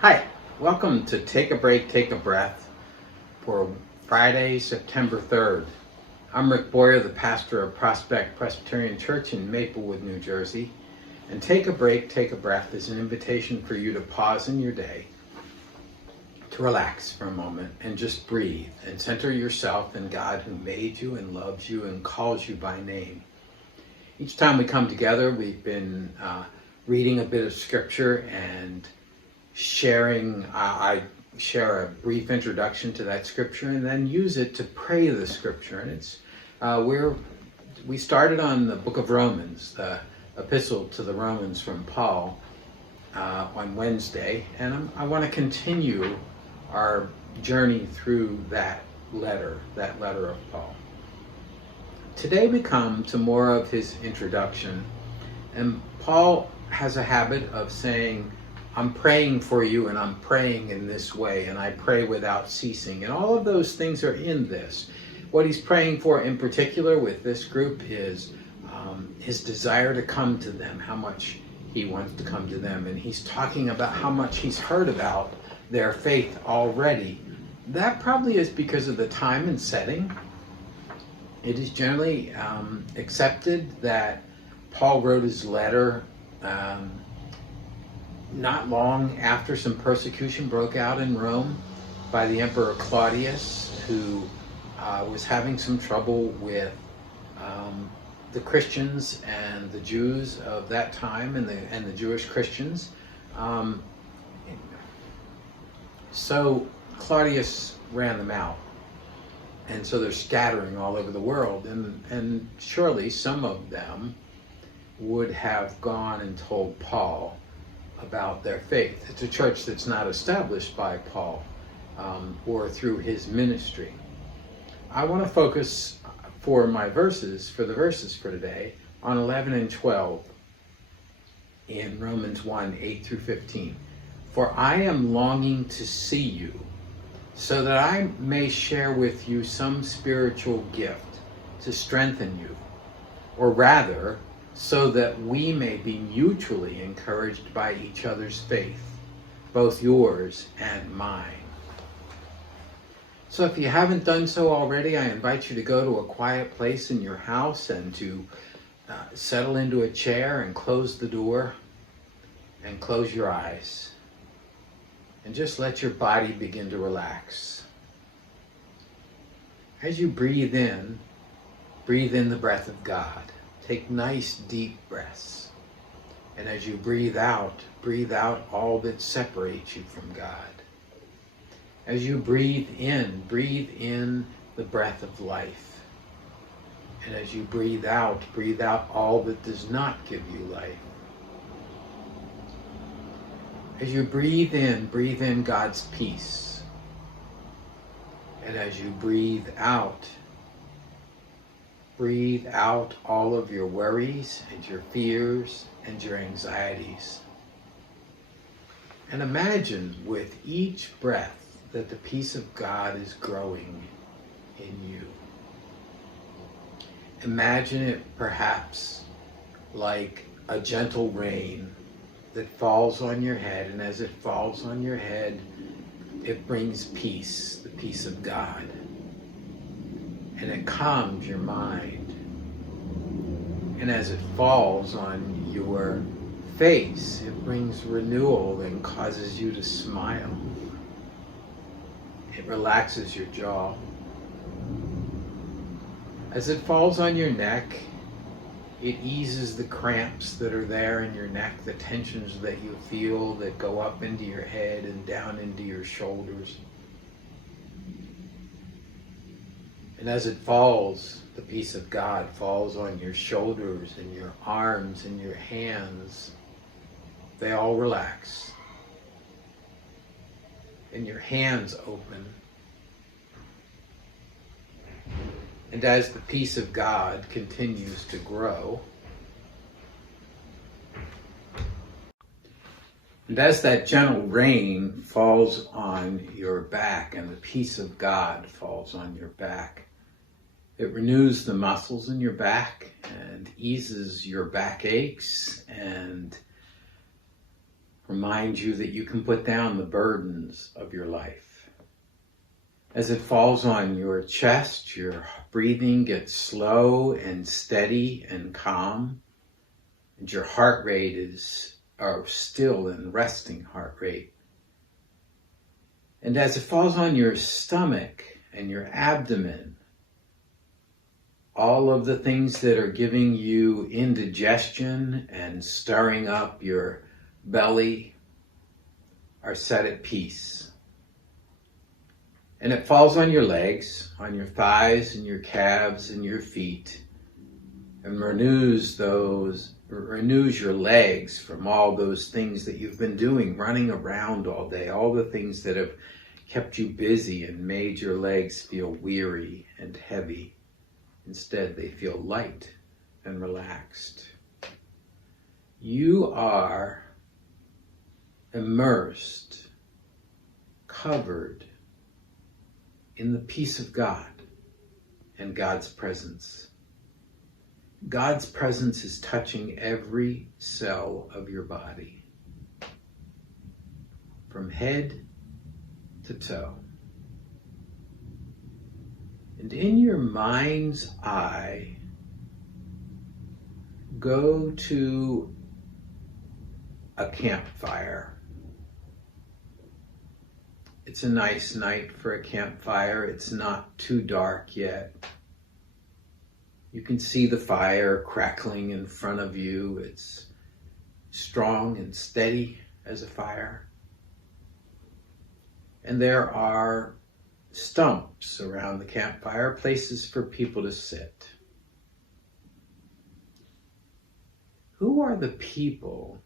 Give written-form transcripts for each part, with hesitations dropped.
Hi, welcome to Take a Break, Take a Breath for Friday, September 3rd. I'm Rick Boyer, the pastor of Prospect Presbyterian Church in Maplewood, New Jersey. And Take a Break, Take a Breath is an invitation for you to pause in your day, to relax for a moment and just breathe and center yourself in God who made you and loves you and calls you by name. Each time we come together, we've been reading a bit of scripture and I share a brief introduction to that scripture and then use it to pray the scripture. And it's we started on the book of Romans, the epistle to the Romans from Paul on Wednesday, and I want to continue our journey through that letter of Paul. Today we come to more of his introduction, and Paul has a habit of saying, I'm praying for you, and I'm praying in this way, and I pray without ceasing. And all of those things are in this. What he's praying for in particular with this group is his desire to come to them, how much he wants to come to them. And he's talking about how much he's heard about their faith already. That probably is because of the time and setting. It is generally accepted that Paul wrote his letter not long after some persecution broke out in Rome by the Emperor Claudius, who was having some trouble with the Christians and the Jews of that time, and the Jewish Christians. So Claudius ran them out, and so they're scattering all over the world, and surely some of them would have gone and told Paul about their faith. It's a church that's not established by Paul or through his ministry. I want to focus for the verses for today on 11 and 12 in Romans 1, 8 through 15. For I am longing to see you, so that I may share with you some spiritual gift to strengthen you, or rather, so that we may be mutually encouraged by each other's faith, both yours and mine. So if you haven't done so already, I invite you to go to a quiet place in your house and to settle into a chair and close the door and close your eyes. And just let your body begin to relax. As you breathe in the breath of God. Take nice deep breaths. And as you breathe out all that separates you from God. As you breathe in the breath of life. And as you breathe out all that does not give you life. As you breathe in God's peace. And as you breathe out all of your worries and your fears and your anxieties. And imagine with each breath that the peace of God is growing in you. Imagine it perhaps like a gentle rain that falls on your head, and as it falls on your head, it brings peace, the peace of God. And it calms your mind. And as it falls on your face, it brings renewal and causes you to smile. It relaxes your jaw. As it falls on your neck, it eases the cramps that are there in your neck, the tensions that you feel that go up into your head and down into your shoulders. And as it falls, the peace of God falls on your shoulders and your arms and your hands. They all relax. And your hands open. And as the peace of God continues to grow, and as that gentle rain falls on your back and the peace of God falls on your back, it renews the muscles in your back and eases your back aches and Remind you that you can put down the burdens of your life. As it falls on your chest, your breathing gets slow and steady and calm, and your heart rate is a still and resting heart rate. And as it falls on your stomach and your abdomen, all of the things that are giving you indigestion and stirring up your belly are set at peace. And it falls on your legs, on your thighs and your calves and your feet, and renews your legs from all those things that you've been doing, running around all day, all the things that have kept you busy and made your legs feel weary and heavy. Instead, they feel light and relaxed. You are immersed, covered in the peace of God and God's presence. God's presence is touching every cell of your body, from head to toe. And in your mind's eye, go to a campfire. It's a nice night for a campfire. It's not too dark yet. You can see the fire crackling in front of you. It's strong and steady as a fire. And there are stumps around the campfire, places for people to sit. Who are the people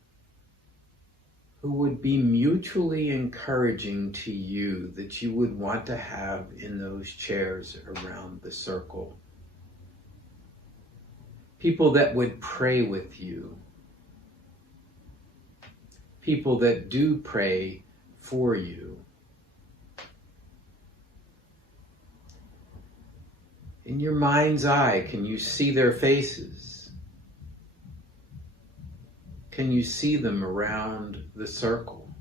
who would be mutually encouraging to you that you would want to have in those chairs around the circle? People that would pray with you. People that do pray for you. In your mind's eye, can you see their faces? Can you see them around the circle?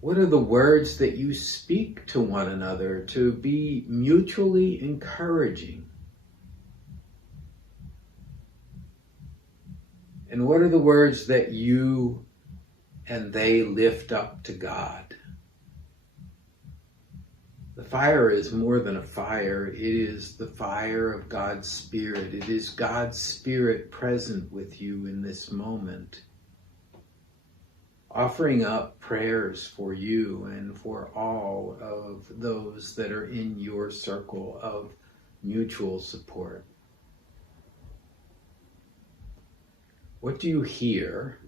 What are the words that you speak to one another to be mutually encouraging? And what are the words that you and they lift up to God? The fire is more than a fire. It is the fire of God's Spirit. It is God's Spirit present with you in this moment, offering up prayers for you and for all of those that are in your circle of mutual support. What do you hear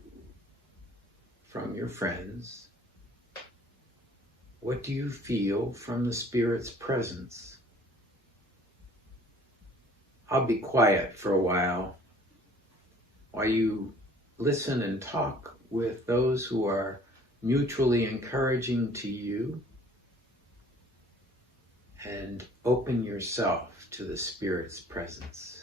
from your friends? What do you feel from the Spirit's presence? I'll be quiet for a while you listen and talk with those who are mutually encouraging to you, and open yourself to the Spirit's presence.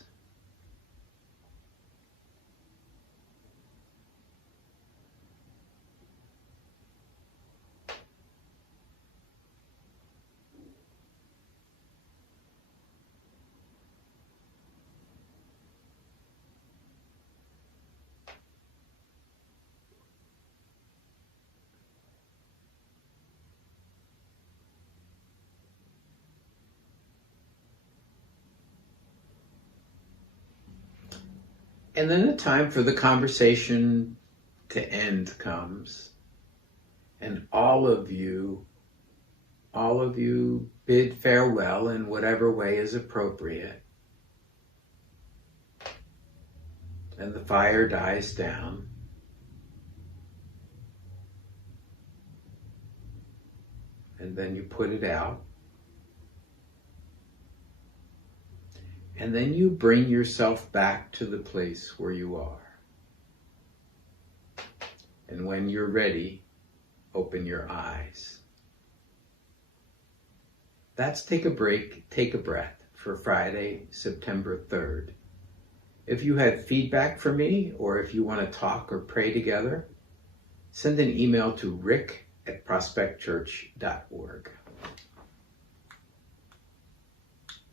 And then the time for the conversation to end comes, and all of you bid farewell in whatever way is appropriate. And the fire dies down. And then you put it out. And then you bring yourself back to the place where you are. And when you're ready, open your eyes. That's Take a Break, Take a Breath for Friday, September 3rd. If you have feedback for me, or if you want to talk or pray together, send an email to rick@prospectchurch.org.